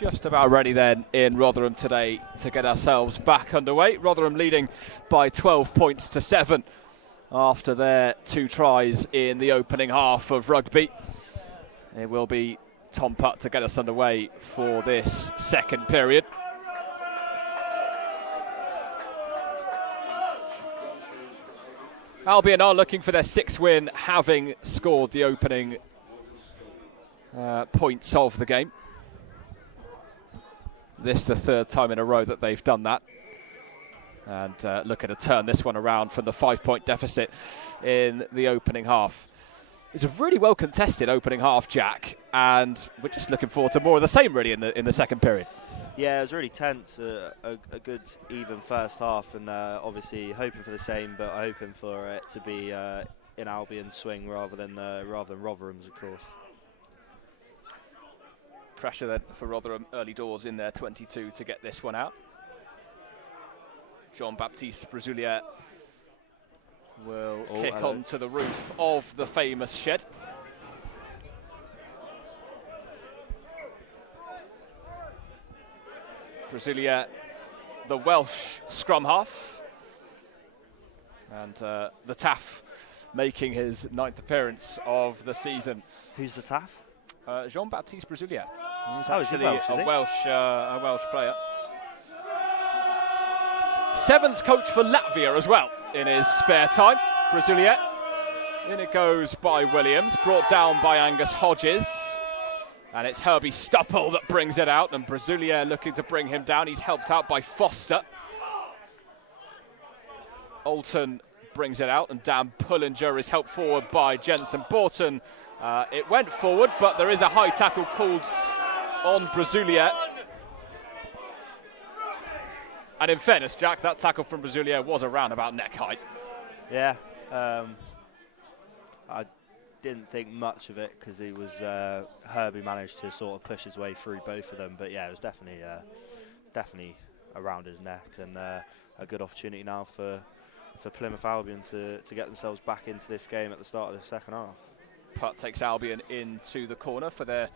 Just about ready then in Rotherham today to get ourselves back underway. Rotherham leading by 12 points to 7 after their 2 tries in the opening half of rugby. It will be Tom Putt to get us underway for this second period. Albion are looking for their 6th win, having scored the opening points of the game. This is the 3rd time in a row that they've done that. And looking to turn this one around from the 5-point deficit in the opening half. It's a really well contested opening half, Jack, and we're just looking forward to more of the same really in the second period. Yeah, it was really tense, a good even first half, and obviously hoping for the same, but hoping for it to be in Albion's swing rather than Rotherham's, of course. Pressure then for Rotherham early doors in their 22 to get this one out. Jean-Baptiste Brasilier will kick onto the roof of the famous shed. Brasilier, the Welsh scrum half, and the Taff making his 9th appearance of the season. Who's the Taff? Jean-Baptiste Brasilier. He's a Welsh player. 7's coach for Latvia as well in his spare time, Brasilier. In it goes by Williams, brought down by Angus Hodges. And it's Herbie Stupple that brings it out, and Brasilier looking to bring him down. He's helped out by Foster. Alton brings it out, and Dan Pullinger is helped forward by Jensen Borton. It went forward, but there is a high tackle called on Brasilier. And in fairness, Jack, that tackle from Brasilier was around about neck height. Yeah, I didn't think much of it because he was Herbie managed to sort of push his way through both of them, but yeah, it was definitely around his neck, and a good opportunity now for Plymouth Albion to get themselves back into this game at the start of the second half. Putt takes Albion into the corner for their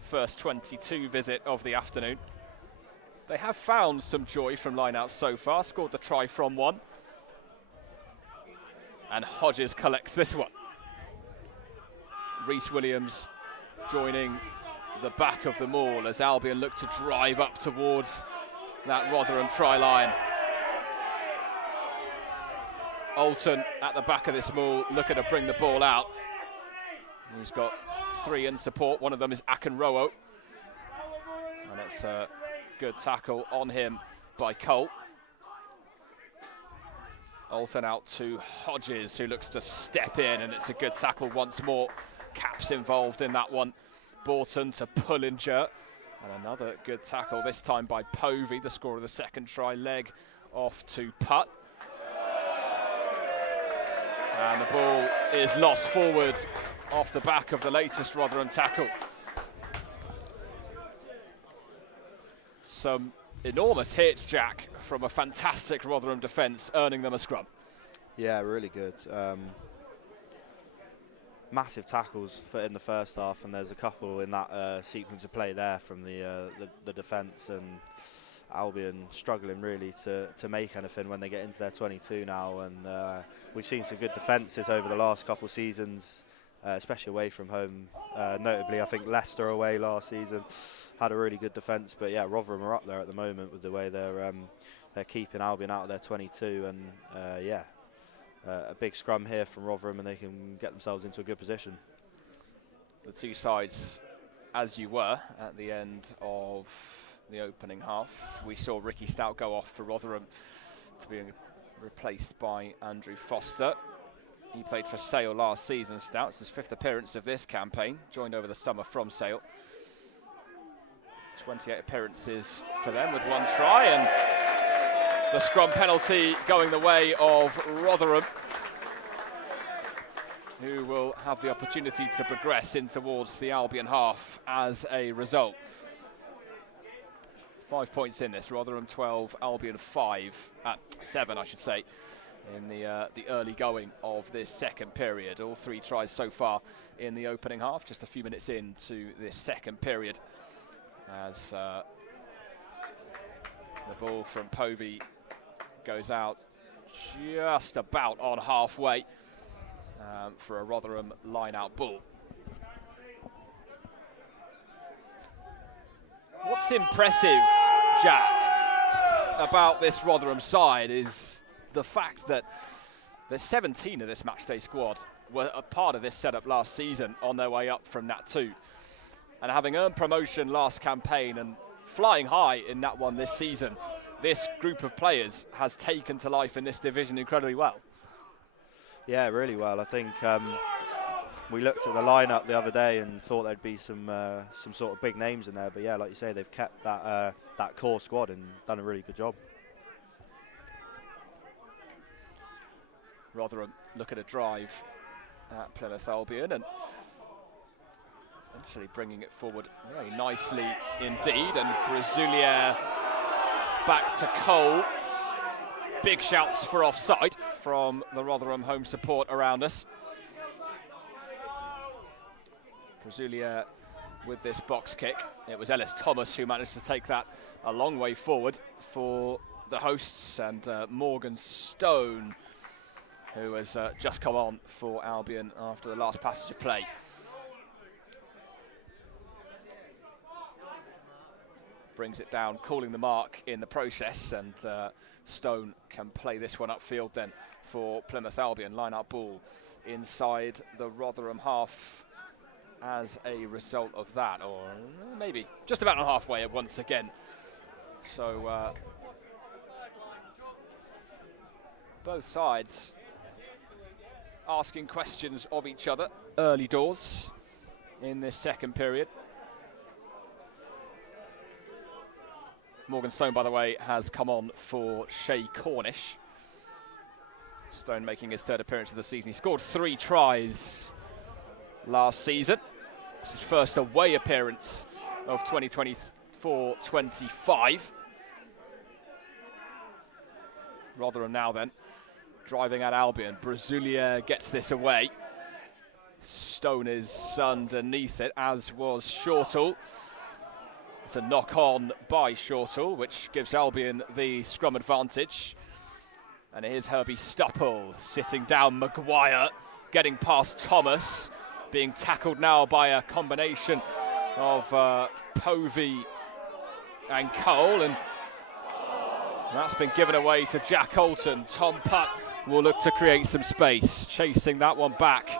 first 22 visit of the afternoon. They have found some joy from line-outs so far, scored the try from one. And Hodges collects this one. Rhys Williams joining the back of the maul as Albion look to drive up towards that Rotherham try line. Alton at the back of this maul looking to bring the ball out. He's got 3 in support. One of them is Akinrowo. And it's a good tackle on him by Cole. Alton out to Hodges, who looks to step in, and it's a good tackle once more. Caps involved in that one. Borton to Pullinger, and another good tackle, this time by Povey, the scorer of the second try. Leg off to Putt. And the ball is lost forward off the back of the latest Rotherham tackle. Some enormous hits, Jack, from a fantastic Rotherham defence, earning them a scrum. Yeah, really good. Massive tackles in the first half, and there's a couple in that sequence of play there from the defence, and Albion struggling really to make anything when they get into their 22 now. And we've seen some good defences over the last couple of seasons, especially away from home. Notably, I think Leicester away last season had a really good defence, but yeah, Rotherham are up there at the moment with the way they're keeping Albion out of their 22, and yeah, a big scrum here from Rotherham, and they can get themselves into a good position. The two sides, as you were at the end of the opening half. We saw Ricky Stout go off for Rotherham to be replaced by Andrew Foster. He played for Sale last season, Stout. It's his 5th appearance of this campaign, joined over the summer from Sale. 28 appearances for them with 1 try, and the scrum penalty going the way of Rotherham, who will have the opportunity to progress in towards the Albion half as a result. 5 points in this, Rotherham 12, Albion 7 I should say, in the early going of this second period. All 3 tries so far in the opening half, just a few minutes into this second period. as the ball from Povey goes out just about on halfway for a Rotherham line-out ball. What's impressive, Jack, about this Rotherham side is the fact that the 17 of this matchday squad were a part of this setup last season on their way up from Nat 2. And having earned promotion last campaign and flying high in Nat 1 this season, this group of players has taken to life in this division incredibly well. Yeah, really well. I think we looked at the lineup the other day and thought there'd be some sort of big names in there. But yeah, like you say, they've kept that core squad and done a really good job. Rotherham look at a drive at Plymouth Albion and actually bringing it forward very nicely indeed. And Brazulia back to Cole. Big shouts for offside from the Rotherham home support around us. Brazulia with this box kick. It was Ellis Thomas who managed to take that a long way forward for the hosts, and Morgan Stone, who has just come on for Albion after the last passage of play. Brings it down, calling the mark in the process, and Stone can play this one upfield then for Plymouth Albion. Line-out ball inside the Rotherham half as a result of that, or maybe just about on halfway once again. So both sides asking questions of each other early doors in this second period. Morgan Stone, by the way, has come on for Shay Cornish. Stone making his third appearance of the season. He scored 3 tries last season. This is his first away appearance of 2024-25. Rotherham now then, driving at Albion. Brazulia gets this away. Stone is underneath it, as was Shortall. It's a knock-on by Shortall, which gives Albion the scrum advantage. And here's Herbie Stupple sitting down Maguire, getting past Thomas, being tackled now by a combination of Povey and Cole, and that's been given away to Jack Alton. Tom Putt will look to create some space. Chasing that one back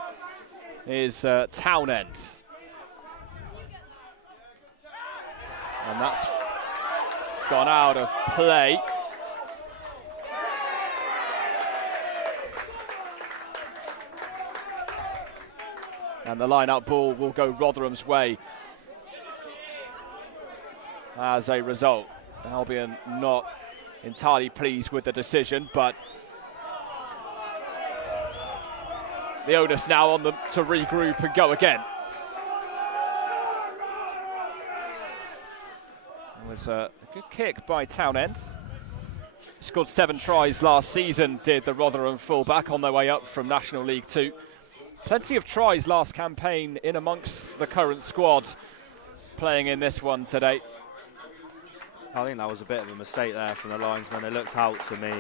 is Townend. And that's gone out of play. And the line-out ball will go Rotherham's way as a result. Albion not entirely pleased with the decision, but the onus now on them to regroup and go again. It was a good kick by Townend. Scored 7 tries last season, did the Rotherham fullback on their way up from National League 2. Plenty of tries last campaign in amongst the current squad, playing in this one today. I think that was a bit of a mistake there from the linesman. They looked out to me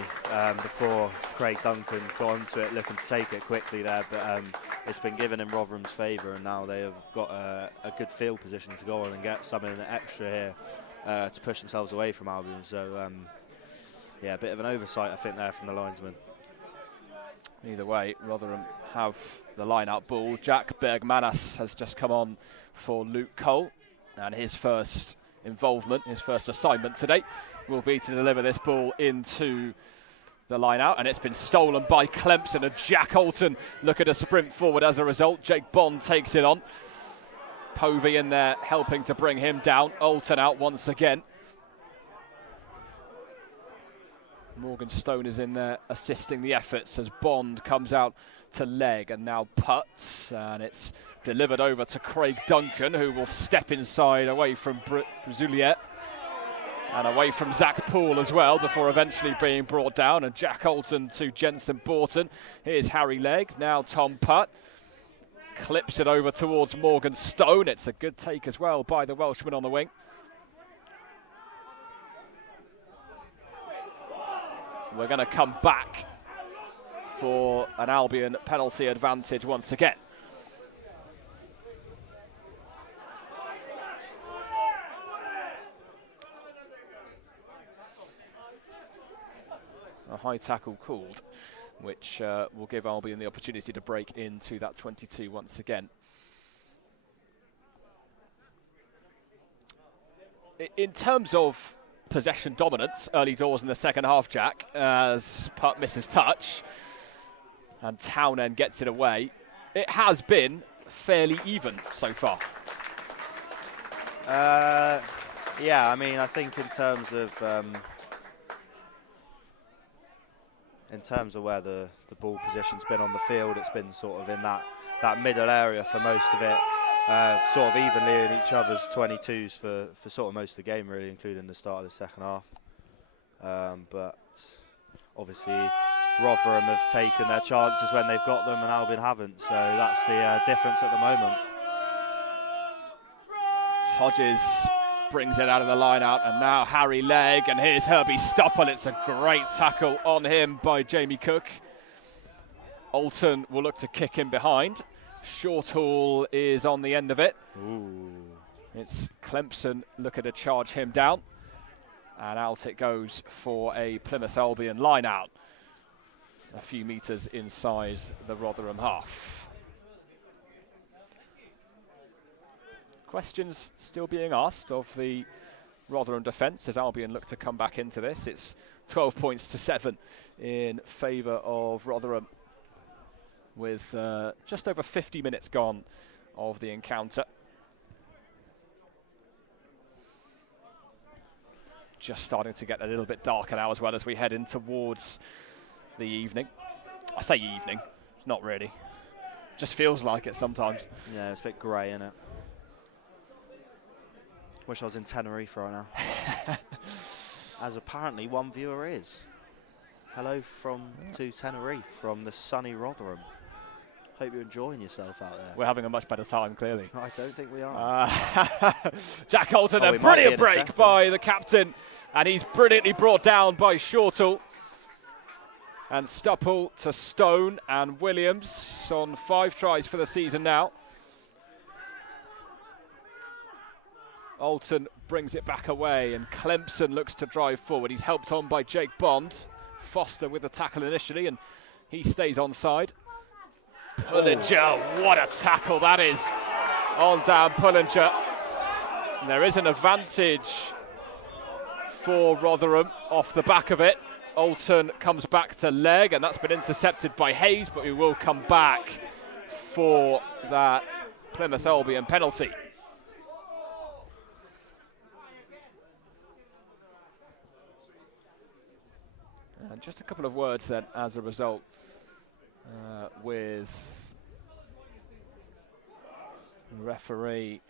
before Craig Duncan got onto it, looking to take it quickly there, but it's been given in Rotherham's favour, and now they have got a good field position to go on and get something extra here to push themselves away from Albion. So, yeah, a bit of an oversight, I think, there from the linesman. Either way, Rotherham have the line-out ball. Jack Bergmanis has just come on for Luke Cole, and his first involvement, his first assignment today will be to deliver this ball into the line-out, and it's been stolen by Clemson, and Jack Alton look at a sprint forward as a result. Jake Bond takes it on. Povey in there helping to bring him down. Alton out once again. Morgan Stone is in there assisting the efforts as Bond comes out to leg, and now Putts, and it's delivered over to Craig Duncan, who will step inside away from Brazulia and away from Zach Poole as well, before eventually being brought down. And Jack Alton to Jensen Borton. Here's Harry Legg, now Tom Putt. Clips it over towards Morgan Stone. It's a good take as well by the Welshman on the wing. we're going to come back for an Albion penalty advantage once again. A high tackle called, which will give Albion the opportunity to break into that 22 once again. In terms of possession dominance, early doors in the second half, Jack, as Putt misses touch and Townend gets it away, it has been fairly even so far. Yeah, I mean, I think in terms of where the ball position's been on the field, it's been sort of in that middle area for most of it, sort of evenly in each other's 22s for sort of most of the game, really, including the start of the second half. But obviously Rotherham have taken their chances when they've got them and Albion haven't, so that's the difference at the moment. Hodges brings it out of the line out, and now Harry Legg, and here's Herbie Stupple. It's a great tackle on him by Jamie Cook. Alton will look to kick in behind. Shortall is on the end of it. Ooh. It's Clemson looking to charge him down, and out it goes for a Plymouth Albion line out, a few metres inside the Rotherham half. Questions still being asked of the Rotherham defence as Albion look to come back into this. It's 12 points to 7 in favour of Rotherham, with just over 50 minutes gone of the encounter. Just starting to get a little bit darker now as well as we head in towards the evening. I say evening, it's not really. Just feels like it sometimes. Yeah, it's a bit grey, isn't it? Wish I was in Tenerife right now. As apparently one viewer is. Hello to Tenerife from the sunny Rotherham. Hope you're enjoying yourself out there. We're having a much better time, clearly. I don't think we are. Jack Alton, a brilliant break by the captain, and he's brilliantly brought down by Shortall. And Stupple to Stone and Williams on 5 tries for the season now. Alton brings it back away, and Clemson looks to drive forward. He's helped on by Jake Bond. Foster with the tackle initially, and he stays onside. Pullinger, what a tackle that is on Dan Pullinger. And there is an advantage for Rotherham off the back of it. Alton comes back to Legg, and that's been intercepted by Hayes, but we will come back for that Plymouth Albion penalty. And just a couple of words then as a result with the referee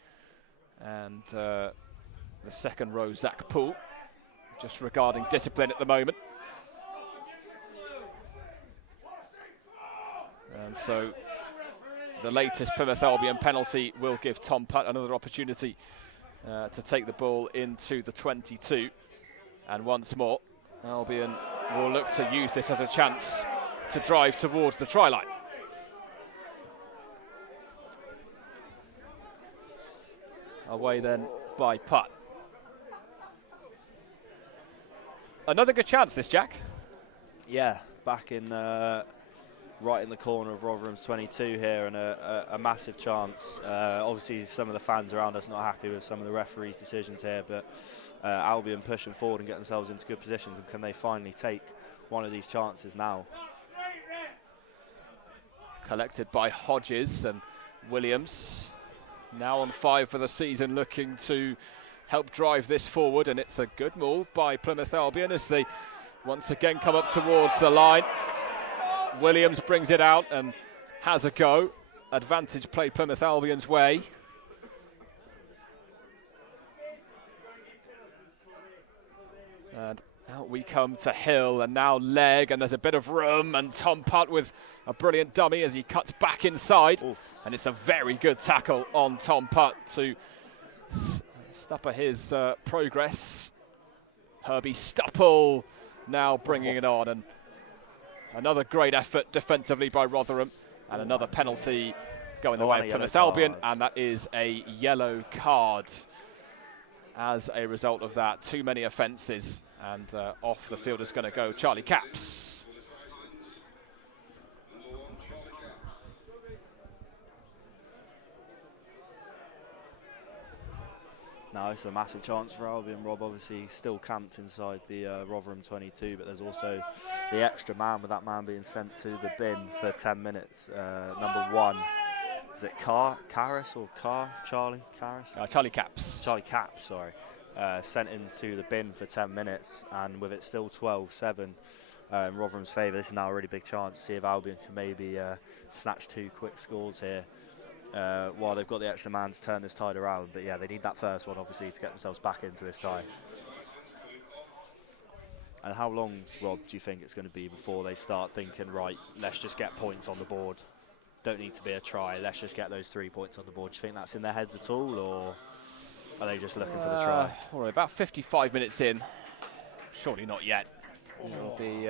and the second row, Zach Poole, just regarding discipline at the moment. And so the latest Plymouth Albion penalty will give Tom Putt another opportunity to take the ball into the 22. And once more, Albion will look to use this as a chance to drive towards the try line. Away then by Putt. Another good chance this, Jack. Yeah, back in right in the corner of Rotherham's 22 here, and a massive chance. Obviously some of the fans around us not happy with some of the referees' decisions here, but Albion pushing forward and getting themselves into good positions, and can they finally take one of these chances now? Collected by Hodges, and Williams now on 5 for the season, looking to help drive this forward, and it's a good move by Plymouth Albion as they once again come up towards the line. Williams brings it out and has a go. Advantage play Plymouth Albion's way. And out we come to Hill, and now Legg, and there's a bit of room, and Tom Putt with a brilliant dummy as he cuts back inside. Ooh. And it's a very good tackle on Tom Putt to stopper his progress. Herbie Stupple now bringing it on. And another great effort defensively by Rotherham, and another penalty going the way of Plymouth Albion, and that is a yellow card as a result of that. Too many offences, and off the field is going to go Charlie Capps. Now it's a massive chance for Albion. Rob obviously still camped inside the Rotherham 22, but there's also the extra man, with that man being sent to the bin for 10 minutes. Number 1, is it Karras or Charlie Karras? Charlie Capps. Charlie Capps, sorry. Sent into the bin for 10 minutes, and with it still 12-7 in Rotherham's favour, this is now a really big chance to see if Albion can maybe snatch 2 quick scores here. While they've got the extra man to turn this tide around. But yeah, they need that first one, obviously, to get themselves back into this tie. And how long, Rob, do you think it's going to be before they start thinking, right, let's just get points on the board? Don't need to be a try, let's just get those 3 points on the board. Do you think that's in their heads at all, or are they just looking for the try? Well, about 55 minutes in. Surely not yet. They'll be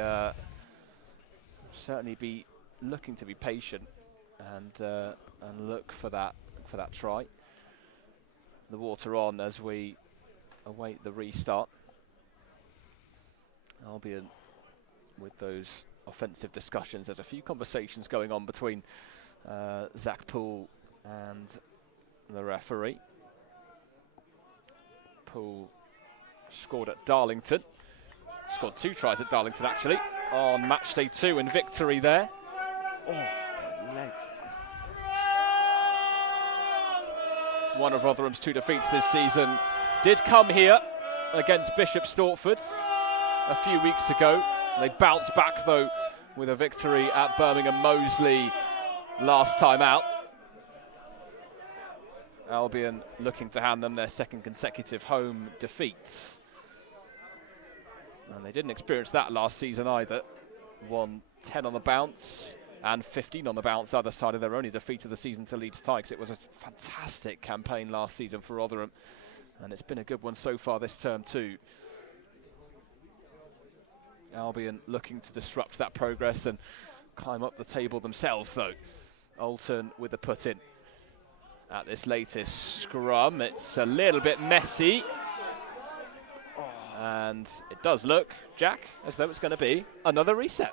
certainly be looking to be patient and look for that try. The water on as we await the restart. Albion with those offensive discussions. There's a few conversations going on between Zach Poole and the referee. Poole scored at Darlington. Scored 2 tries at Darlington actually on match day 2 in victory there. Oh, my legs. One of Rotherham's 2 defeats this season did come here against Bishop Stortford a few weeks ago. They bounced back though with a victory at Birmingham Moseley last time out. Albion looking to hand them their 2nd consecutive home defeats. And they didn't experience that last season either. Won 10 on the bounce and 15 on the bounce other side of their only defeat of the season to Leeds Tigers. It was a fantastic campaign last season for Rotherham, and it's been a good one so far this term too. Albion looking to disrupt that progress and climb up the table themselves though. Alton with the put in at this latest scrum. It's a little bit messy, and it does look, Jack, as though it's going to be another reset.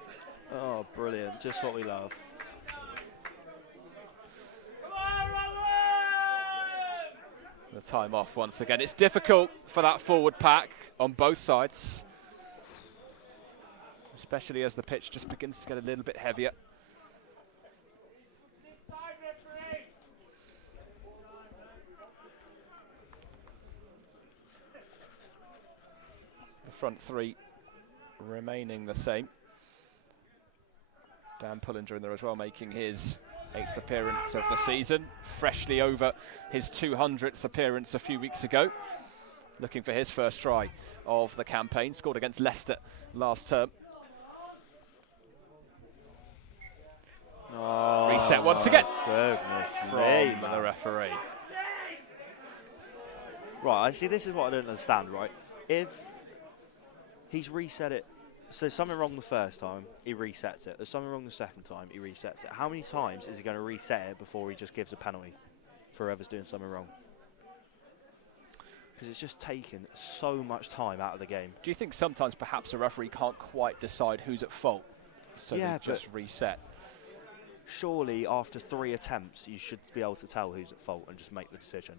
Oh, brilliant. Just what we love. The time off once again. It's difficult for that forward pack on both sides, especially as the pitch just begins to get a little bit heavier. The front 3 remaining the same. Dan Pullinger in there as well, making his 8th appearance of the season, freshly over his 200th appearance a few weeks ago. Looking for his first try of the campaign, scored against Leicester last term. Oh, reset once again from the referee. Right, I see, this is what I don't understand, right? If he's reset it, so there's something wrong the first time, he resets it. There's something wrong the second time, he resets it. How many times is he going to reset it before he just gives a penalty for whoever's doing something wrong? Because it's just taken so much time out of the game. Do you think sometimes perhaps a referee can't quite decide who's at fault, so they just reset? Surely after 3 attempts you should be able to tell who's at fault and just make the decision.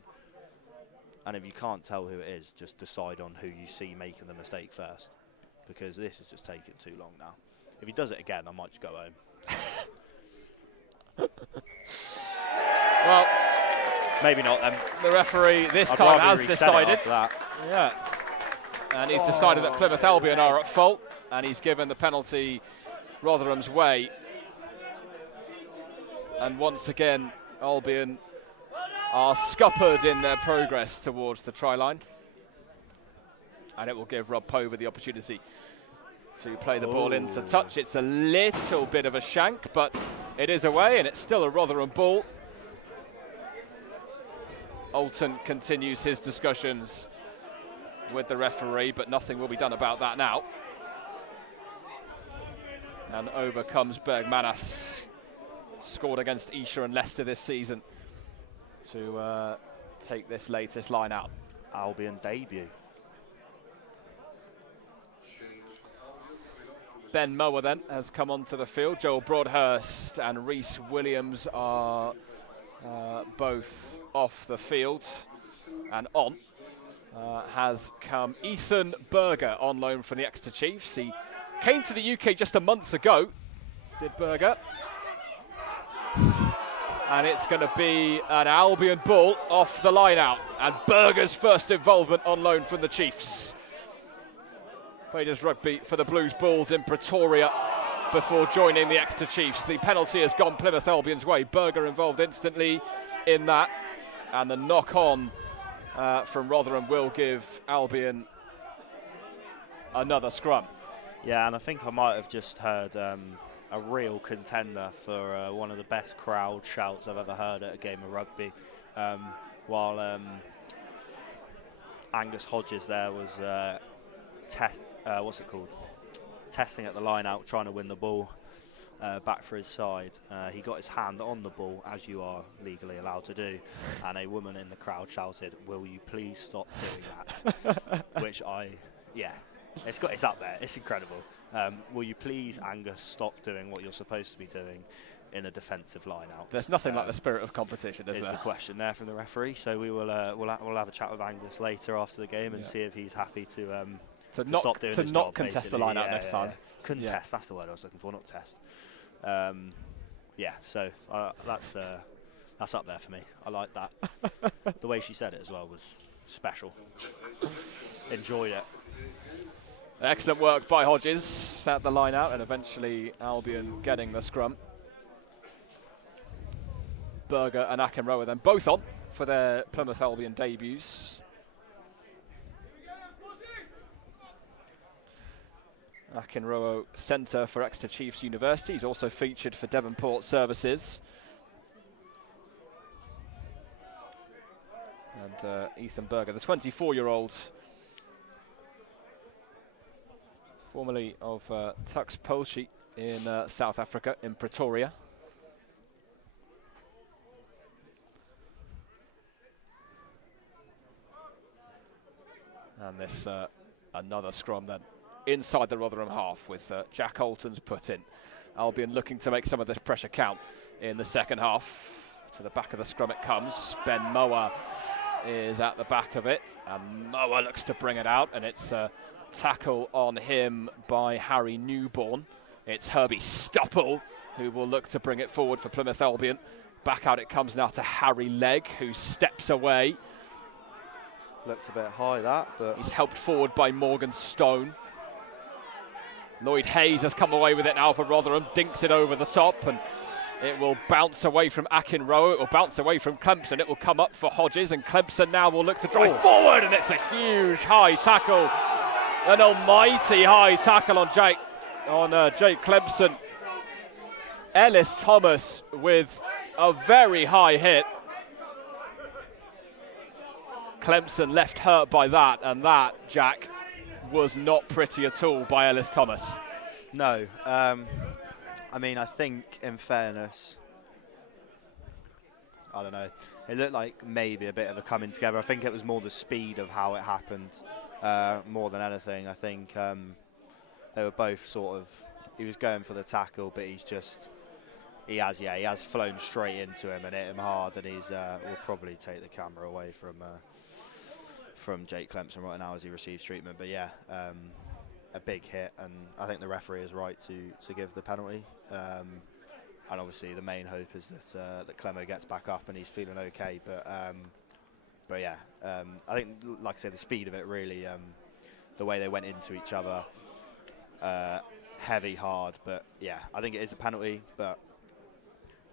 And if you can't tell who it is, just decide on who you see making the mistake first. Because this is just taking too long now. If he does it again, I might just go home. Well, maybe not then. The referee this time has decided. Yeah. And he's decided that Plymouth Albion are at fault, and he's given the penalty Rotherham's way. And once again, Albion are scuppered in their progress towards the try line. And it will give Rob Pover the opportunity to play the ball into touch. It's a little bit of a shank, but it is away, and it's still a Rotherham ball. Alton continues his discussions with the referee, but nothing will be done about that now. And over comes Bergmanas. Scored against Esher and Leicester this season to take this latest line out. Albion debut. Ben Mower then has come onto the field. Joel Broadhurst and Rhys Williams are both off the field. And on has come Ethan Berger on loan from the Exeter Chiefs. He came to the UK just a month ago, did Berger. And it's going to be an Albion ball off the line out. And Berger's first involvement on loan from the Chiefs. Played his rugby for the Blues Bulls in Pretoria before joining the Exeter Chiefs. The penalty has gone Plymouth Albion's way. Berger involved instantly in that. And the knock-on from Rotherham will give Albion another scrum. Yeah, and I think I might have just heard a real contender for one of the best crowd shouts I've ever heard at a game of rugby. While Angus Hodges there was testing at the line out, trying to win the ball back for his side. He got his hand on the ball, as you are legally allowed to do, and a woman in the crowd shouted, "Will you please stop doing that?" Which it's up there. It's incredible. Will you please, Angus, stop doing what you're supposed to be doing in a defensive line out? There's nothing like the spirit of competition, is there? Is the question there from the referee. So we will we'll have a chat with Angus later after the game and see if he's happy to stop doing his job, contest basically. the line out next time. Contest, that's the word I was looking for, not test. So that's up there for me. I like that. The way she said it as well was special. Enjoyed it. Excellent work by Hodges at the line out, and eventually Albion getting the scrum. Berger and Akinroa then both on for their Plymouth Albion debuts. Akinroa, centre for Exeter Chiefs University. He's also featured for Devonport Services. And Ethan Berger, the 24-year-old, formerly of Tux Polshi in South Africa, in Pretoria. And this another scrum then inside the Rotherham half with Jack Alton's put in. Albion looking to make some of this pressure count in the second half. To the back of the scrum it comes. Ben Mower is at the back of it, and Mower looks to bring it out, and it's a tackle on him by Harry Newborn. It's Herbie Stupple who will look to bring it forward for Plymouth Albion. Back out it comes now to Harry Legg, who steps away. Looked a bit high, that, but he's helped forward by Morgan Stone. Lloyd Hayes has come away with it now for Rotherham, dinks it over the top, and it will bounce away from Akinroa, it will bounce away from Clemson, it will come up for Hodges, and Clemson now will look to drive forward, and it's a huge high tackle, an almighty high tackle on Jake Clemson. Ellis Thomas with a very high hit. Clemson left hurt by that, and that, Jack, was not pretty at all by Ellis Thomas. No. I mean, I think, in fairness, I don't know, it looked like maybe a bit of a coming together. I think it was more the speed of how it happened, more than anything. I think they were both sort of, he was going for the tackle, but he has flown straight into him and hit him hard, and will probably take the camera away from Jake Clemson right now as he receives treatment. But yeah, a big hit, and I think the referee is right to give the penalty. And obviously the main hope is that Clemo gets back up and he's feeling okay. But yeah, I think, like I said, the speed of it really, the way they went into each other, heavy, hard. But yeah, I think it is a penalty, but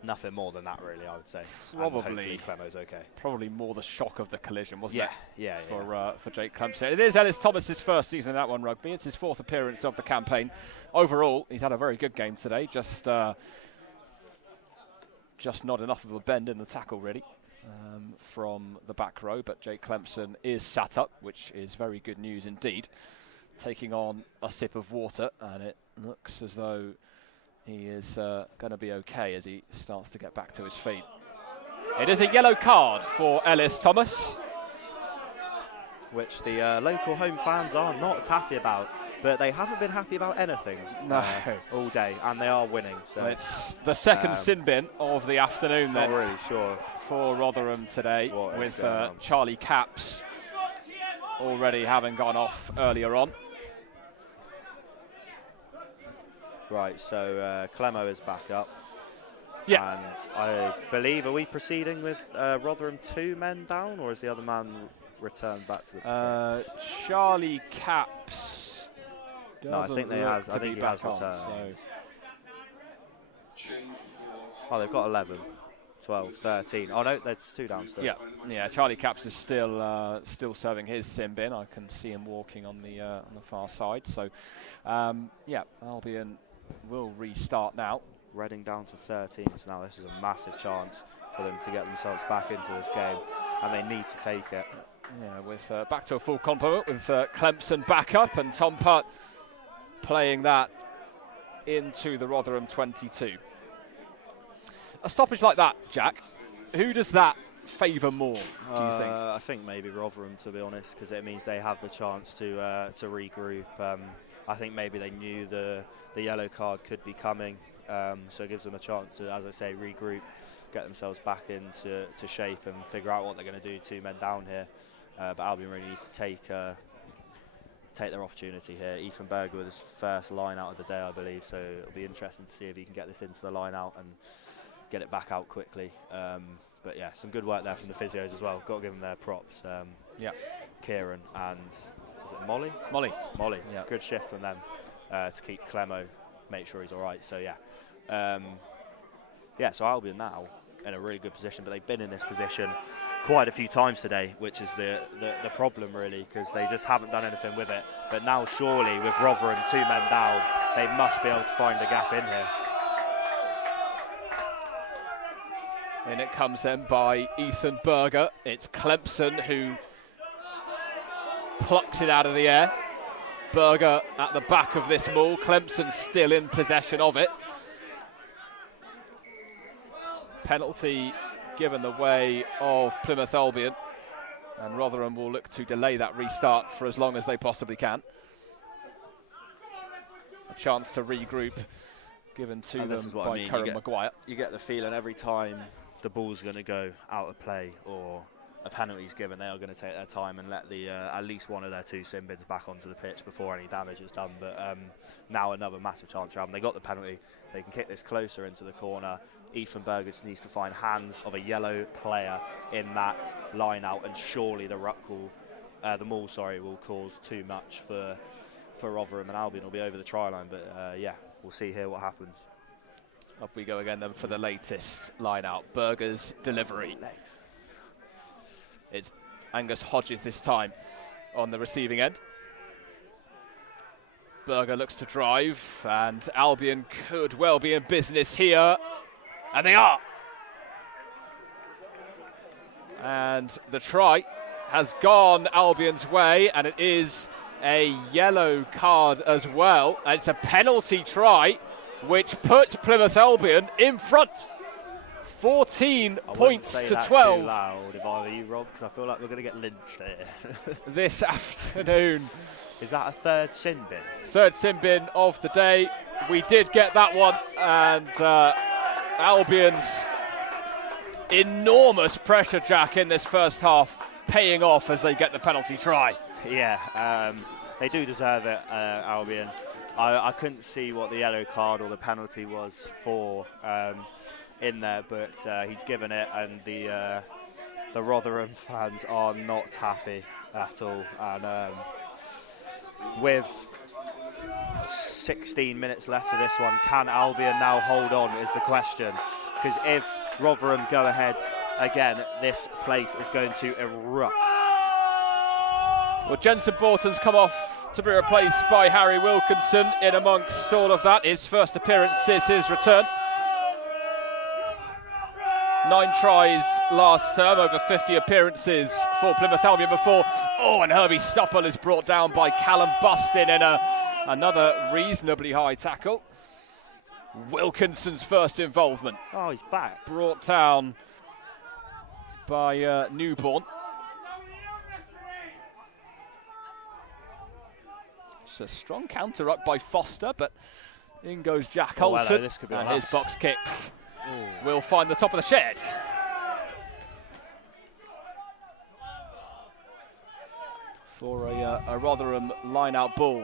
nothing more than that, really, I would say. Probably Clemo's okay. Probably more the shock of the collision, wasn't it? Yeah. For Jake Clemson. It is Ellis Thomas's first season in that one rugby. It's his fourth appearance of the campaign. Overall, he's had a very good game today. Just not enough of a bend in the tackle, really, from the back row. But Jake Clemson is sat up, which is very good news indeed. Taking on a sip of water, and it looks as though he is going to be okay as he starts to get back to his feet. It is a yellow card for Ellis Thomas, which the local home fans are not happy about, but they haven't been happy about anything all day, and they are winning. So it's the second sin bin of the afternoon then. Not really sure for Rotherham today, with Charlie Capps already having gone off earlier on. Right, so Clemo is back up. Yeah. And I believe, are we proceeding with Rotherham 2 men down, or is the other man returned back to the Charlie Capps. No, I think he has returned. Oh, they've got 11, 12, 13. Oh no, there's 2 down still. Yeah. Charlie Capps is still serving his sin bin. I can see him walking on the far side. So, Albion will restart now. Reading down to 13, so now this is a massive chance for them to get themselves back into this game, and they need to take it. Yeah, with back to a full complement with Clemson back up and Tom Putt playing that into the Rotherham 22. A stoppage like that, Jack, who does that favour more, do you think? I think maybe Rotherham, to be honest, because it means they have the chance to regroup. I think maybe they knew the yellow card could be coming, so it gives them a chance to, as I say, regroup, get themselves back into shape and figure out what they're going to do 2 men down here. But Albion really needs to take their opportunity here. Ethan Berger with his first line out of the day, I believe, so it'll be interesting to see if he can get this into the line out and get it back out quickly. But yeah, some good work there from the physios as well. Got to give them their props. Kieran and is it Molly? Molly. Yeah. Good shift from them to keep Clemo, make sure he's all right. So so Albion now in a really good position, but they've been in this position quite a few times today, which is the problem really, because they just haven't done anything with it. But now surely with Rotherham 2 men down, they must be able to find a gap in here. And it comes then by Ethan Berger. It's Clemson who plucks it out of the air. Berger at the back of this maul. Clemson still in possession of it. Penalty given the way of Plymouth Albion, and Rotherham will look to delay that restart for as long as they possibly can. A chance to regroup given to them by Curran Maguire. You get the feeling every time the ball's going to go out of play or a penalty's given, they are going to take their time and let the at least one of their 2 sin bins back onto the pitch before any damage is done. But now another massive chance for them. They got the penalty. They can kick this closer into the corner. Ethan Berger just needs to find hands of a yellow player in that line out, and surely the maul will cause too much for Rotherham, and Albion will be over the try line. But we'll see here what happens. Up we go again then for the latest line out. Berger's delivery. It's Angus Hodges this time on the receiving end. Berger looks to drive, and Albion could well be in business here. And they are. And the try has gone Albion's way, and it is a yellow card as well. And it's a penalty try, which puts Plymouth Albion in front. 14 points to 12. Too loud if I were you, Rob, because I feel like we're going to get lynched here. This afternoon. Is that a 3rd sin bin? 3rd sin bin of the day. We did get that one, and Albion's enormous pressure, Jack, in this first half paying off as they get the penalty try. Yeah, they do deserve it, Albion. I couldn't see what the yellow card or the penalty was for in there, but he's given it, and the Rotherham fans are not happy at all. And with 16 minutes left of this one, can Albion now hold on is the question, because if Rotherham go ahead again, this place is going to erupt. Well, Jensen Borton's come off to be replaced by Harry Wilkinson. In amongst all of that, his first appearance is his return. 9 tries last term, over 50 appearances for Plymouth Albion before. Oh, and Herbie Stoppel is brought down by Callum Bustin in another reasonably high tackle. Wilkinson's first involvement. Oh, he's back. Brought down by Newborn. It's a strong counter up by Foster, but in goes Jack Holton. Hello, this could be and a his laugh. box kick will find the top of the shed. For a Rotherham line-out ball.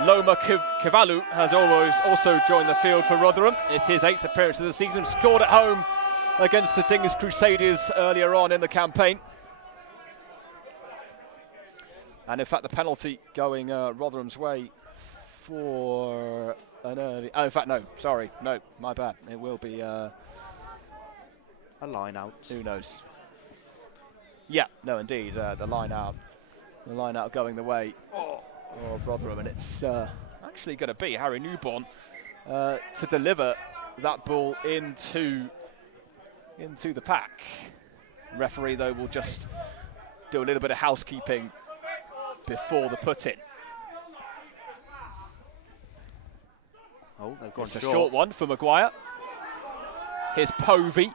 Loma Kivalu has also joined the field for Rotherham. It's his 8th appearance of the season. Scored at home against the Dingers Crusaders earlier on in the campaign. And in fact, the penalty going Rotherham's way for an early... Oh, in fact, no, sorry. No, my bad. It will be... A line out. Who knows? Yeah, no, indeed. The line out going the way of Rotherham. And it's actually going to be Harry Newborn to deliver that ball into the pack. Referee, though, will just do a little bit of housekeeping before the put-in. Oh, they've gone It's a short one for Maguire. Here's Povey.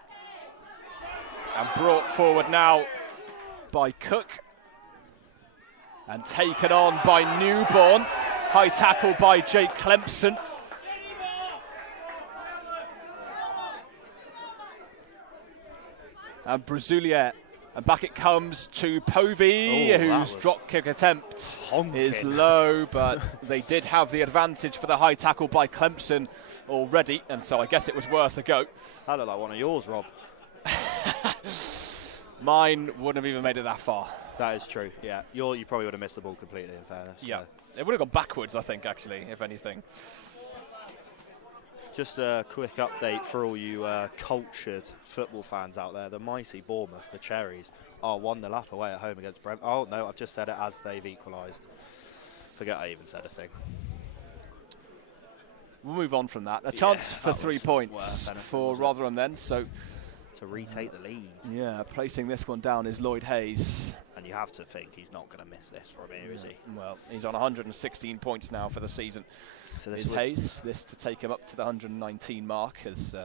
And brought forward now by Cook. And taken on by Newborn. High tackle by Jake Clempson. And Brazulier. And back it comes to Povey, whose drop kick attempt is low, but they did have the advantage for the high tackle by Clempson already, and so I guess it was worth a go. That looked like one of yours, Rob. Mine wouldn't have even made it that far. That is true, yeah. You probably would have missed the ball completely, in fairness. Yeah, so. It would have gone backwards, I think, actually, if anything. Just a quick update for all you cultured football fans out there. The mighty Bournemouth, the Cherries, are 1-0 up away at home against Brent. Oh, no, I've just said it as they've equalised. Forget I even said a thing. We'll move on from that. A chance for 3 points anything, for Rotherham then, so... To retake the lead. Yeah, placing this one down is Lloyd Hayes. And you have to think he's not going to miss this from here, is he? Well, he's on 116 points now for the season. So this is Hayes, this to take him up to the 119 mark as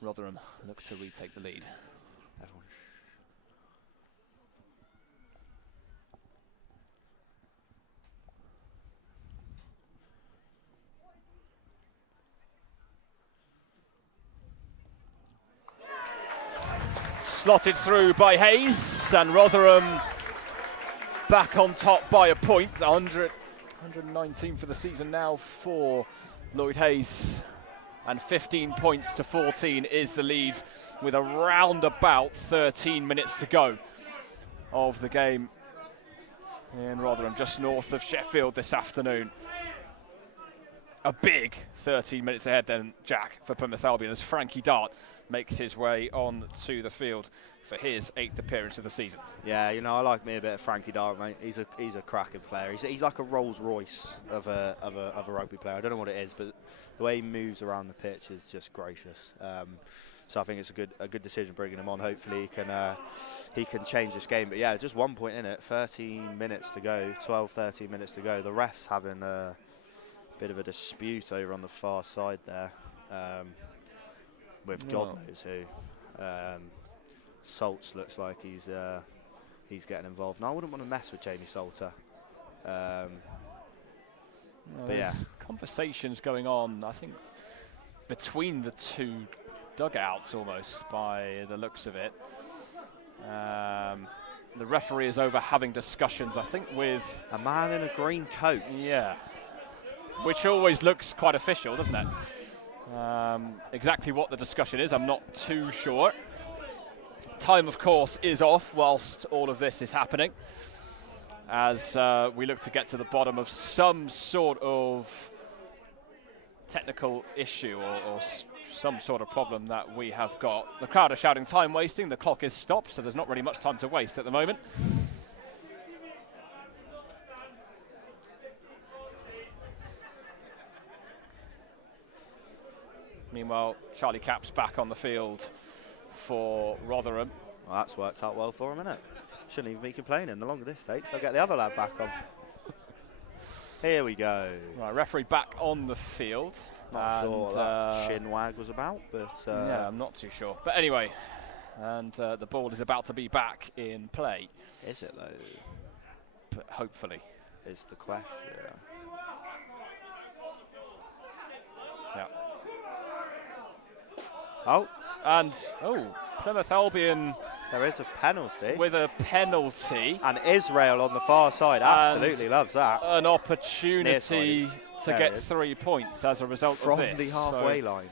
Rotherham look to retake the lead. Everyone. Slotted through by Hayes, and Rotherham back on top by a point. 119 for the season now for Lloyd Hayes, and 15 points to 14 is the lead with around about 13 minutes to go of the game in Rotherham, just north of Sheffield this afternoon. A big 13 minutes ahead then, Jack, for Plymouth Albion as Frankie Dart makes his way on to the field for his 8th appearance of the season. Yeah, you know, I like me a bit of Frankie Dart, mate. He's a cracking player. He's like a Rolls Royce of a rugby player. I don't know what it is, but the way he moves around the pitch is just gracious. So I think it's a good decision bringing him on. Hopefully he can change this game. But yeah, just 1 point in it. 13 minutes to go. 13 minutes to go. The refs having a bit of a dispute over on the far side there. With God knows who. Salts looks like he's getting involved. No, I wouldn't want to mess with Jamie Salter. But yeah, conversations going on, I think, between the two dugouts almost by the looks of it. The referee is over having discussions, I think, with a man in a green coat. Yeah, which always looks quite official, doesn't it? Exactly what the discussion is, I'm not too sure. Time, of course, is off whilst all of this is happening, as we look to get to the bottom of some sort of technical issue or some sort of problem that we have got. The crowd are shouting time wasting, the clock is stopped, so there's not really much time to waste at the moment. Meanwhile, Charlie Capp's back on the field for Rotherham. Well, that's worked out well for him, isn't it? Shouldn't even be complaining. The longer this takes, I'll get the other lad back on. Here we go. Right, referee back on the field. Not sure what that shin wag was about, but yeah, I'm not too sure. But anyway, and the ball is about to be back in play. Is it though? But hopefully. Is the question. Yeah. Oh. And, Plymouth Albion. There is a penalty. With a penalty. And Israel on the far side absolutely loves that. An opportunity to get 3 points as a result from of this. the halfway line.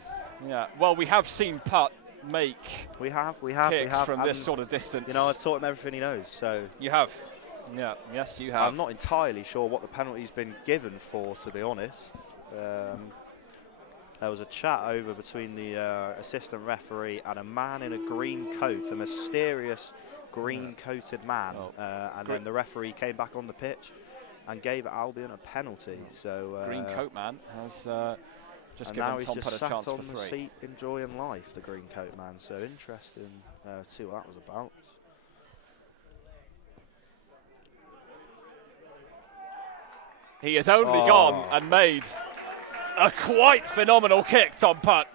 Yeah, well, we have seen Putt make kicks from this sort of distance. You know, I've taught him everything he knows, so... You have. Yeah, yes, you have. I'm not entirely sure what the penalty's been given for, to be honest. There was a chat over between the assistant referee and a man in a green coat, a mysterious green-coated man. And then the referee came back on the pitch and gave Albion a penalty. So green coat man has just and given now he's Tom just Putt a chance sat on for the 3. seat enjoying life, the green coat man. So interesting to see what that was about. He has only gone and made a quite phenomenal kick, Tom Putt.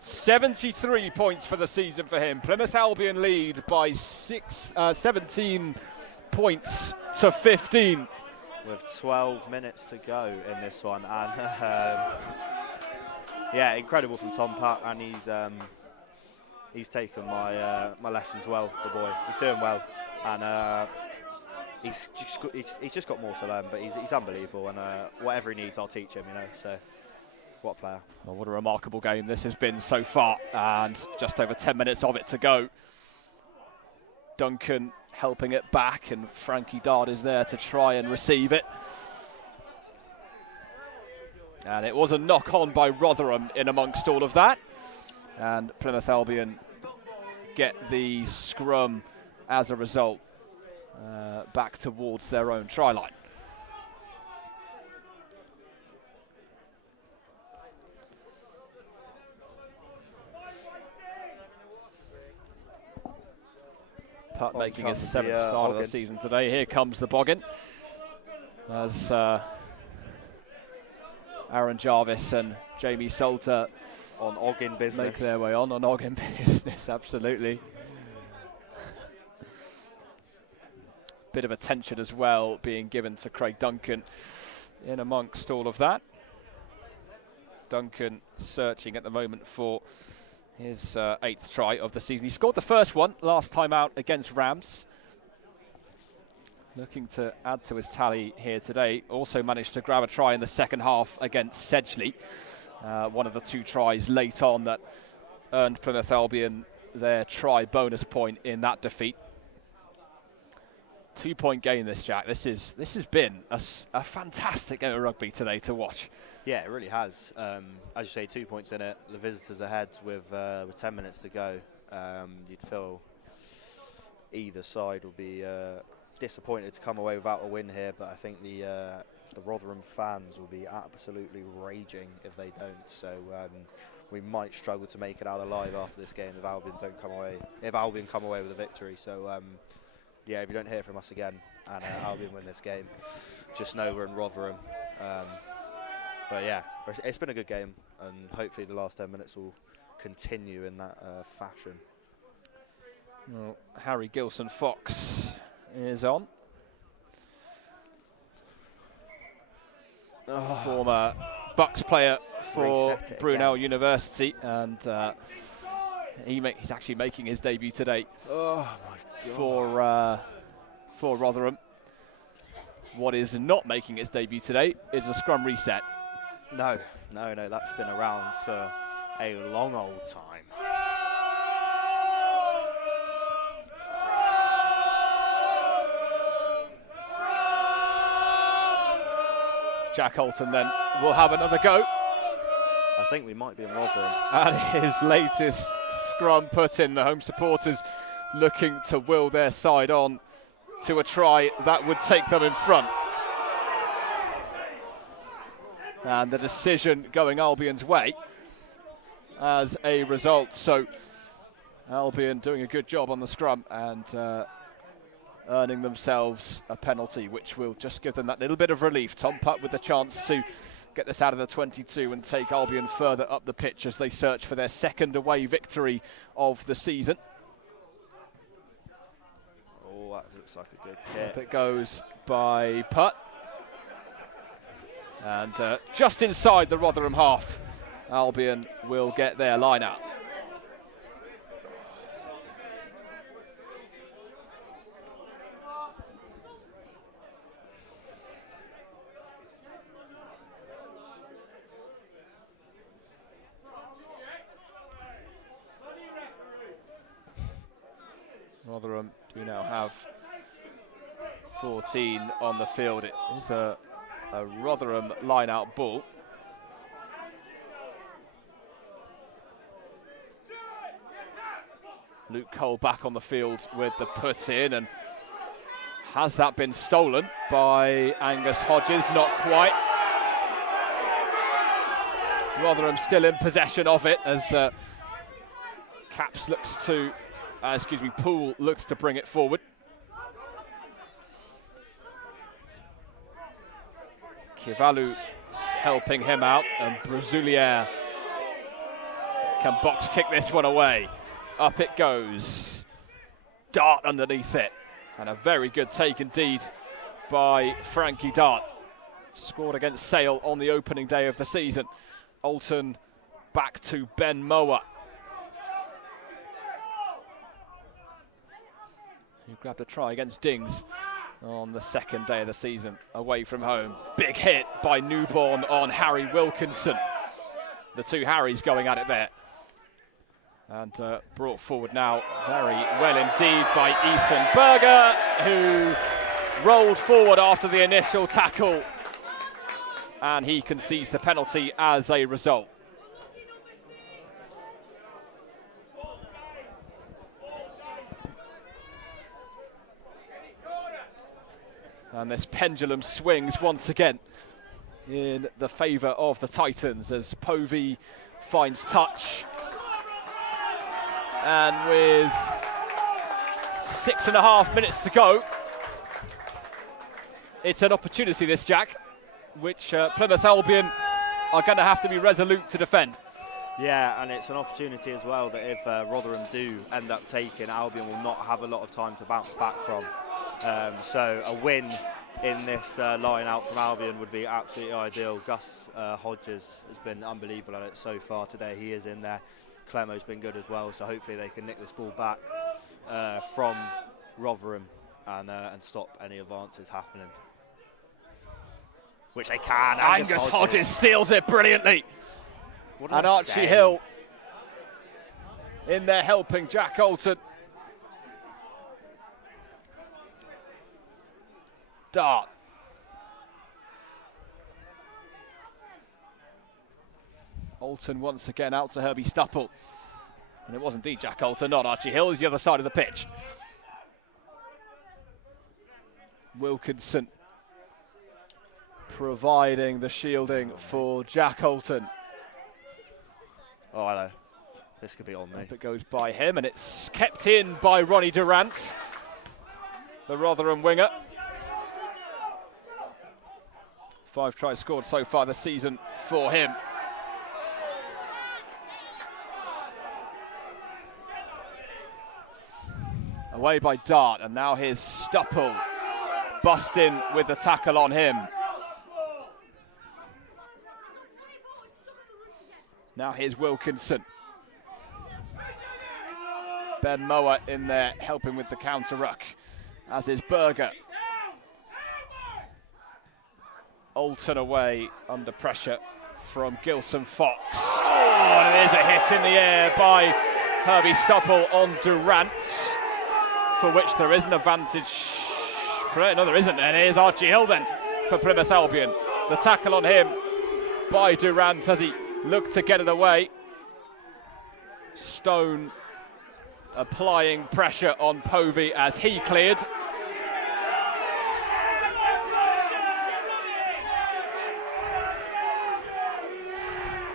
73 points for the season for him. Plymouth Albion lead by 17 points to 15. With 12 minutes to go in this one. And yeah, incredible from Tom Putt. And he's taken my lessons well, the boy. He's doing well. And he's just got more to learn, but he's unbelievable. And whatever he needs, I'll teach him, you know. So, what a player. Well, what a remarkable game this has been so far. And just over 10 minutes of it to go. Duncan helping it back, and Frankie Dard is there to try and receive it. And it was a knock-on by Rotherham in amongst all of that. And Plymouth Albion get the scrum as a result back towards their own try line. Putt making his 7th start of the season today. Here comes the boggin as Aaron Jarvis and Jamie Salter on Oggin business. Make their way on Oggin business, absolutely. Bit of attention as well being given to Craig Duncan in amongst all of that. Duncan searching at the moment for his 8th try of the season. He scored the first one last time out against Rams. Looking to add to his tally here today. Also managed to grab a try in the second half against Sedgley. One of the 2 tries late on that earned Plymouth Albion their try bonus point in that defeat. 2-point game this, Jack. This has been a fantastic game of rugby today to watch. Yeah, it really has. As you say, 2 points in it. The visitors ahead with 10 minutes to go. You'd feel either side will be disappointed to come away without a win here, but I think the Rotherham fans will be absolutely raging if they don't. So we might struggle to make it out alive after this game if Albion come away with a victory. So yeah, if you don't hear from us again and Albion win this game, just know we're in Rotherham. But yeah, it's been a good game, and hopefully the last 10 minutes will continue in that fashion. Well, Harry Gilson-Fox is on. Former Bucks player for Brunel University, and he's actually making his debut today for Rotherham. What is not making its debut today is a scrum reset. No, that's been around for a long old time. Jack Holton then will have another go. I think we might be in Rotherham. And his latest scrum put in, the home supporters looking to will their side on to a try that would take them in front. And the decision going Albion's way as a result. So Albion doing a good job on the scrum and earning themselves a penalty, which will just give them that little bit of relief. Tom Putt with the chance to get this out of the 22 and take Albion further up the pitch as they search for their second away victory of the season. Oh, that looks like a good kick. Up it goes by Putt. And just inside the Rotherham half, Albion will get their line out. Rotherham do now have 14 on the field. It is a Rotherham line-out ball. Luke Cole back on the field with the put in, and has that been stolen by Angus Hodges? Not quite. Rotherham still in possession of it as Poole looks to bring it forward. Kivalu helping him out, and Bruzoulier can box kick this one away. Up it goes. Dart underneath it. And a very good take indeed by Frankie Dart. Scored against Sale on the opening day of the season. Alton back to Ben Moa, who grabbed a try against Dings on the second day of the season away from home. Big hit by Newborn on Harry Wilkinson. The two Harrys going at it there. And brought forward now very well indeed by Ethan Berger, who rolled forward after the initial tackle. And he concedes the penalty as a result. And this pendulum swings once again in the favour of the Titans as Povey finds touch. And with 6.5 minutes to go, it's an opportunity, this, Jack, which Plymouth Albion are going to have to be resolute to defend. Yeah, and it's an opportunity as well that if Rotherham do end up taking, Albion will not have a lot of time to bounce back from. So a win in this line out from Albion would be absolutely ideal. Gus Hodges has been unbelievable at it so far today. He is in there. Clemo's been good as well, so hopefully they can nick this ball back from Rotherham and stop any advances happening. Which they can. Angus Hodges steals it brilliantly. And Archie Hill in there helping Jack Alton. Dart. Alton once again out to Herbie Stupple. And it was indeed Jack Alton, not Archie Hill. He's the other side of the pitch. Wilkinson providing the shielding for Jack Alton. Oh, hello. This could be on me. It goes by him, and it's kept in by Ronnie Durant, the Rotherham winger. 5 tries scored so far this season for him. Away by Dart, and now here's Stupple busting with the tackle on him. Now here's Wilkinson. Ben Moa in there helping with the counter ruck, as is Berger. Alton away under pressure from Gilson Fox. Oh, and there's a hit in the air by Herbie Stupple on Durant, for which there is an advantage. No, there isn't, and here's Archie Hill then for Plymouth Albion. The tackle on him by Durant as he looked to get it away. Stone applying pressure on Povey as he cleared.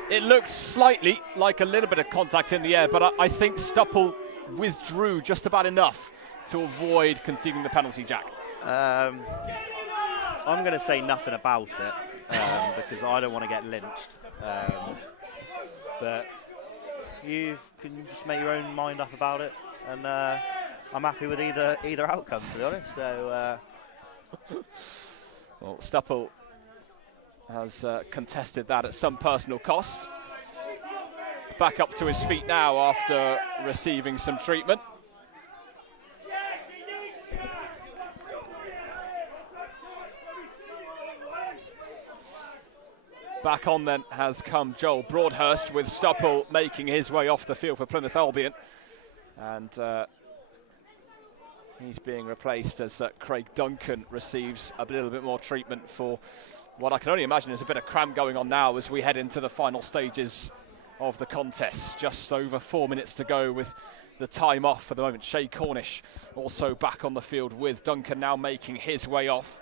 It looked slightly like a little bit of contact in the air, but I think Stupple withdrew just about enough to avoid conceding the penalty, Jack? I'm going to say nothing about it because I don't want to get lynched. But you can just make your own mind up about it, and I'm happy with either outcome, to be honest. So, well, Stupple has contested that at some personal cost. Back up to his feet now after receiving some treatment. Back on then has come Joel Broadhurst, with Stupple making his way off the field for Plymouth Albion. And he's being replaced as Craig Duncan receives a little bit more treatment for what I can only imagine is a bit of cramp going on now as we head into the final stages of the contest. Just over 4 minutes to go with the time off for the moment. Shay Cornish also back on the field, with Duncan now making his way off.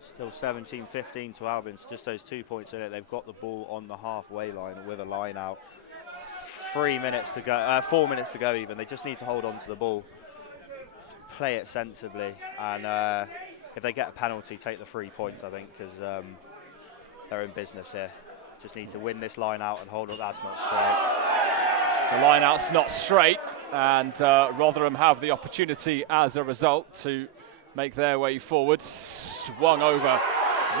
Still 17-15 to Albion, so just those 2 points in it. They've got the ball on the halfway line with a line out. 3 minutes to go, 4 minutes to go even. They just need to hold on to the ball, play it sensibly, and if they get a penalty, take the 3 points, I think, because they're in business here. Just need to win this line out and hold on. That's not straight. The line out's not straight, and Rotherham have the opportunity as a result to make their way forward. Swung over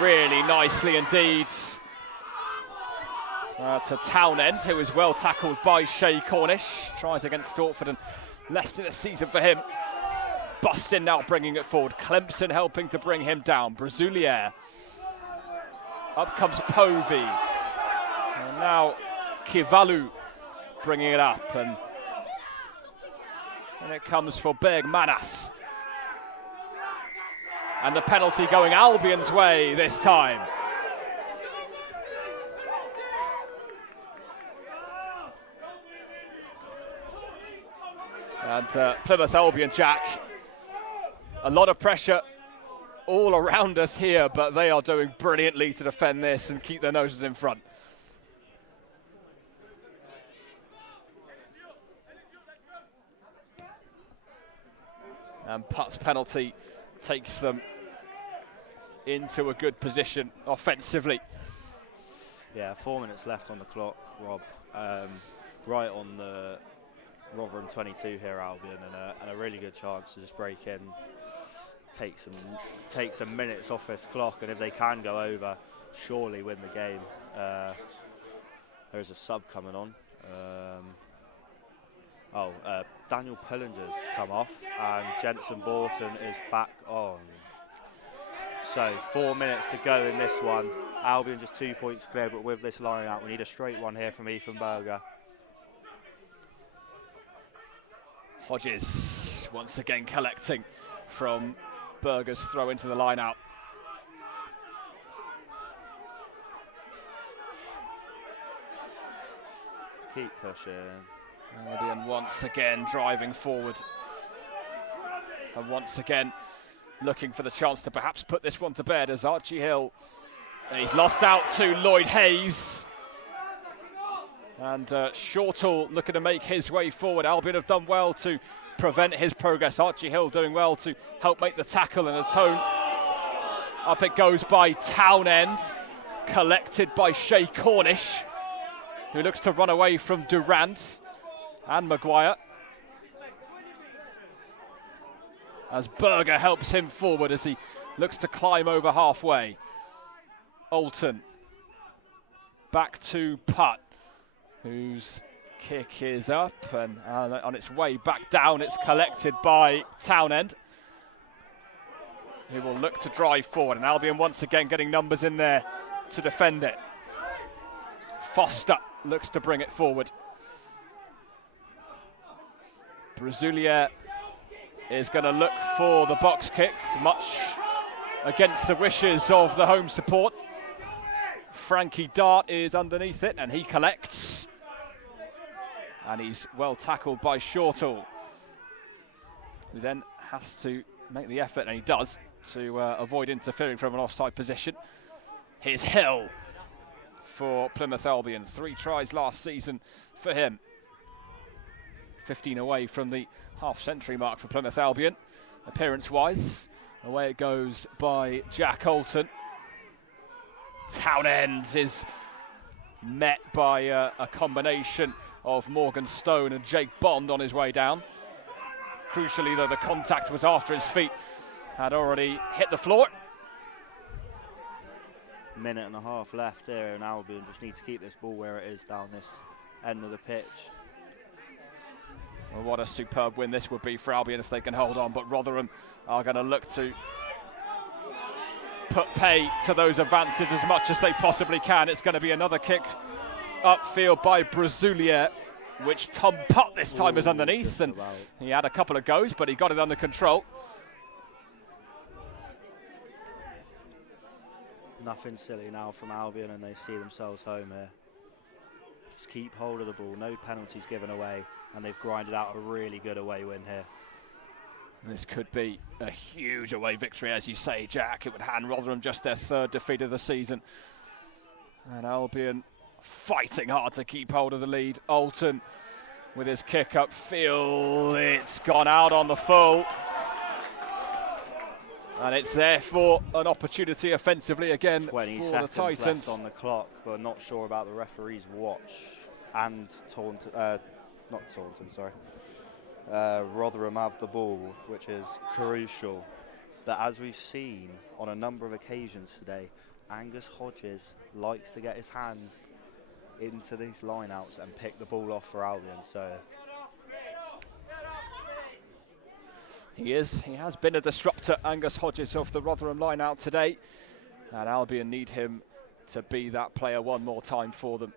really nicely indeed to Townend, who is well tackled by Shay Cornish. Tries against Stortford, and less in the season for him. Bustin now bringing it forward. Clemson helping to bring him down. Brazulier. Up comes Povey. And now Kivalu bringing it up. And it comes for Berg Manas. And the penalty going Albion's way this time. And Plymouth Albion, Jack, a lot of pressure all around us here, but they are doing brilliantly to defend this and keep their noses in front. And Putt's penalty takes them into a good position offensively. Yeah, 4 minutes left on the clock, Rob. Right on the Rotherham 22 here, Albion, and a really good chance to just break in, take some minutes off this clock, and if they can go over, surely win the game. There's a sub coming on. Daniel Pullinger's come off, and Jensen Borton is back on. So 4 minutes to go in this one. Albion just 2 points clear, but with this line out, we need a straight one here from Ethan Berger. Hodges once again collecting from Berger's throw into the line out. Keep pushing. Albion once again driving forward. And once again looking for the chance to perhaps put this one to bed as Archie Hill. And he's lost out to Lloyd Hayes. And Shortall looking to make his way forward. Albion have done well to prevent his progress. Archie Hill doing well to help make the tackle and atone. Up it goes by Townend. Collected by Shay Cornish, who looks to run away from Durant and Maguire. As Berger helps him forward as he looks to climb over halfway. Alton. Back to Putt, whose kick is up, and on its way back down, it's collected by Townend, who will look to drive forward. And Albion once again getting numbers in there to defend it. Foster looks to bring it forward. Brazulier is going to look for the box kick, much against the wishes of the home support. Frankie Dart is underneath it, and he collects. And he's well tackled by Shortall, who then has to make the effort, and he does, to avoid interfering from an offside position. Here's Hill for Plymouth Albion. 3 tries last season for him. 15 away from the half-century mark for Plymouth Albion. Appearance-wise, away it goes by Jack Alton. Townend is met by a combination of Morgan Stone and Jake Bond on his way down. Crucially, though, the contact was after his feet had already hit the floor. Minute and a half left here, and Albion just need to keep this ball where it is down this end of the pitch. Well, what a superb win this would be for Albion if they can hold on, but Rotherham are going to look to put pay to those advances as much as they possibly can. It's going to be another kick upfield by Brazulier, which Tom Putt this time is underneath, and he had a couple of goes, but he got it under control. Nothing silly now from Albion, and they see themselves home here. Just keep hold of the ball, no penalties given away, and they've grinded out a really good away win here. This could be a huge away victory, as you say, Jack. It would hand Rotherham just their third defeat of the season. And Albion fighting hard to keep hold of the lead. Alton with his kick upfield. It's gone out on the full. And it's therefore an opportunity offensively again for the 20 seconds Titans. left on the clock, but not sure about the referee's watch. And Rotherham have the ball, which is crucial. But as we've seen on a number of occasions today, Angus Hodges likes to get his hands into these lineouts and pick the ball off for Albion. So He has been a disruptor, Angus Hodges, of the Rotherham line out today. And Albion need him to be that player one more time for them.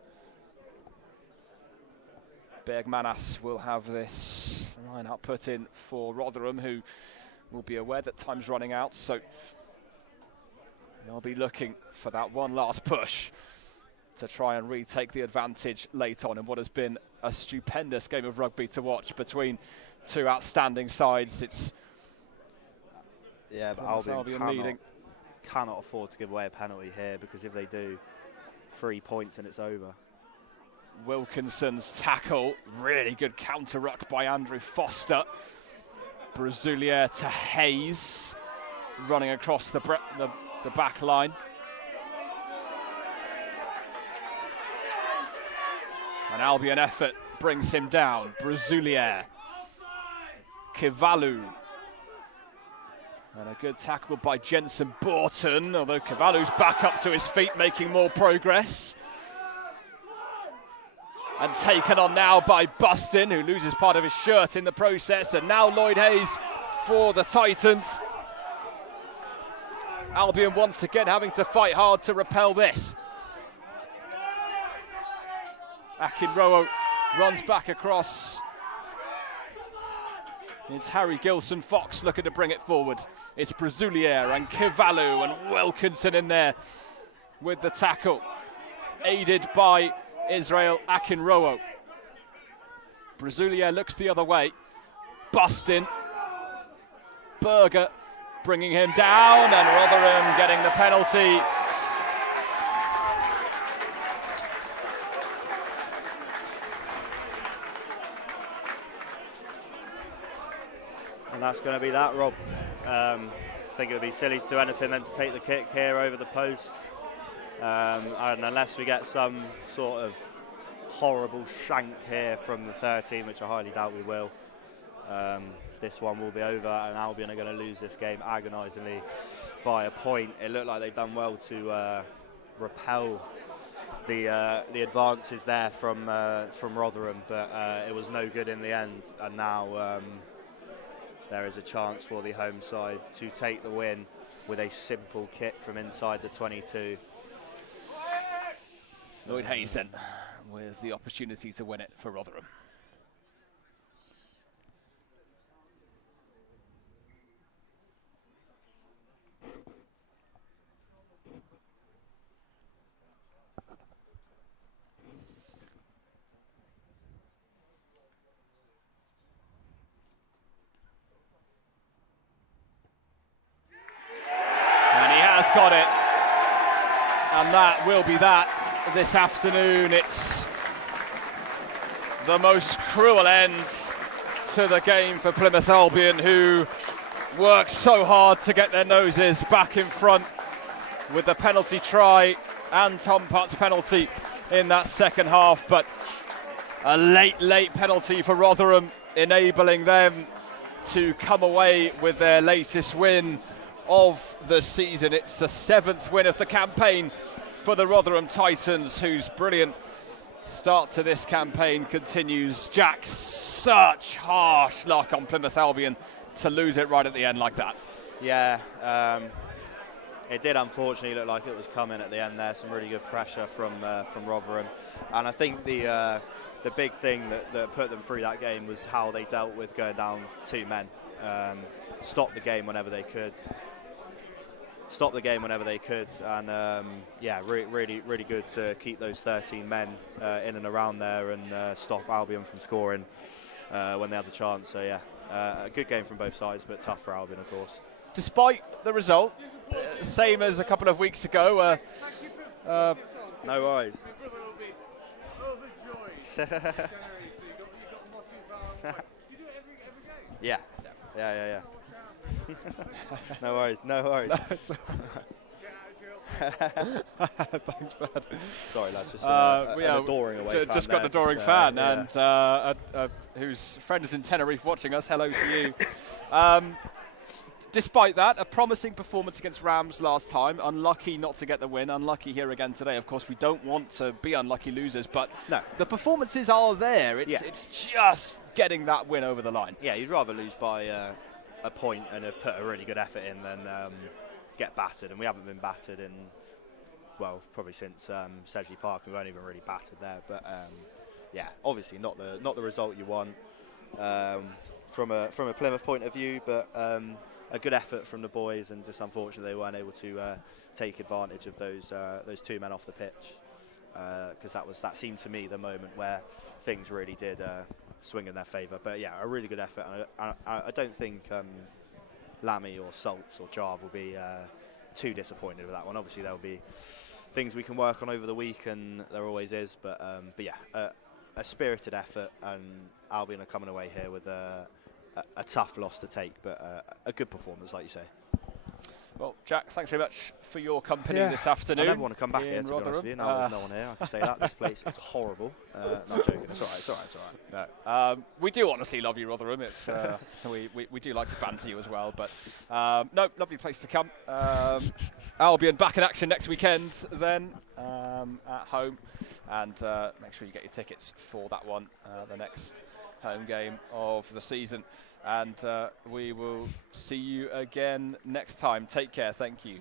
Bergmanas will have this line out put in for Rotherham, who will be aware that time's running out. So they'll be looking for that one last push to try and retake the advantage late on in what has been a stupendous game of rugby to watch between two outstanding sides. It's but Albion cannot afford to give away a penalty here, because if they do, 3 points and it's over. Wilkinson's tackle, really good counter ruck by Andrew Foster. Brazulier to Hayes, running across the back line. An Albion effort brings him down. Brazulier. Kivalu. And a good tackle by Jensen Borton, although Kivalu's back up to his feet, making more progress. And taken on now by Bustin, who loses part of his shirt in the process. And now Lloyd Hayes for the Titans. Albion once again having to fight hard to repel this. Akinrowo runs back across. It's Harry Gilson-Fox looking to bring it forward. It's Brazulier and Kivalu and Wilkinson in there with the tackle, aided by Israel Akinrowo. Brazulier looks the other way. Bustin. Berger bringing him down, and Rotherham getting the penalty. And that's going to be that, Rob. I think it would be silly to do anything than to take the kick here over the post. And unless we get some sort of horrible shank here from the 13, which I highly doubt we will, this one will be over, and Albion are going to lose this game agonisingly by a point. It looked like they've done well to repel the advances there from Rotherham, but it was no good in the end. And now there is a chance for the home side to take the win with a simple kick from inside the 22. Lloyd Hayes then with the opportunity to win it for Rotherham. And he has got it. And that will be that. This afternoon, it's the most cruel end to the game for Plymouth Albion, who worked so hard to get their noses back in front with the penalty try and Tom Putt's penalty in that second half, but a late penalty for Rotherham, enabling them to come away with their latest win of the season. It's the 7th win of the campaign for the Rotherham Titans, whose brilliant start to this campaign continues. Jack, such harsh luck on Plymouth Albion to lose it right at the end like that. Yeah, it did unfortunately look like it was coming at the end there. Some really good pressure from Rotherham, and I think the big thing that put them through that game was how they dealt with going down 2 men. Stopped the game whenever they could. And yeah, really good to keep those 13 men in and around there and stop Albion from scoring when they had the chance. So yeah, a good game from both sides, but tough for Albion, of course. Despite the result, same as a couple of weeks ago. No worries. Yeah. No worries. No, it's all right. Thanks, bud. Sorry, lads. Just an adoring away fan. Just got an adoring fan, and whose friend is in Tenerife watching us. Hello to you. Despite that, a promising performance against Rams last time. Unlucky not to get the win. Unlucky here again today. Of course, we don't want to be unlucky losers, but no. The performances are there. It's just getting that win over the line. Yeah, you'd rather lose by a point and have put a really good effort in than get battered. And we haven't been battered in, well, probably since Sedgley Park. We weren't even really battered there. But yeah, obviously not the result you want from a Plymouth point of view, but a good effort from the boys, and just unfortunately they weren't able to take advantage of those 2 men off the pitch, because that seemed to me the moment where things really did swing in their favour. But yeah, a really good effort, and I don't think Lammy or Salts or Jarve will be too disappointed with that one. Obviously there'll be things we can work on over the week, and there always is, but yeah, a spirited effort, and Albion are coming away here with a tough loss to take, but a good performance, like you say. Well, Jack, thanks very much for your company this afternoon. I never want to come back here, to be honest with you. Now there's no one here, I can say that. This place is horrible. No, I'm joking. It's all right. No. We do honestly love you, Rotherham. It's we do like to banter you as well, but no, lovely place to come. Albion back in action next weekend then at home, and make sure you get your tickets for that one, the next home game of the season, and we will see you again next time. Take care. Thank you.